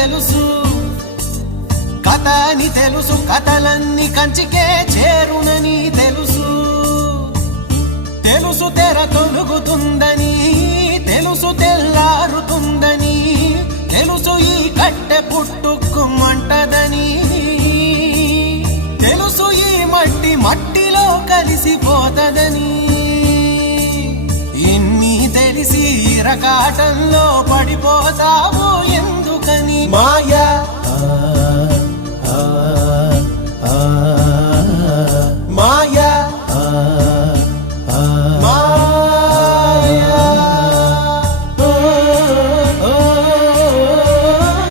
తెలుసు, కథ అని తెలుసు, కథలన్నీ కంచికే చేరునని తెలుసు. తెలుసు తెర తొలుగుతుందని, తెలుసు తెల్లారుతుందని, తెలుసు ఈ కట్టె పుట్టుకుమంటదని, తెలుసు ఈ మట్టి మట్టిలో కలిసిపోతదని. ఇన్ని తెలిసి ఇరకాటంలో పడిపోతావు ఎందుకని? మాయ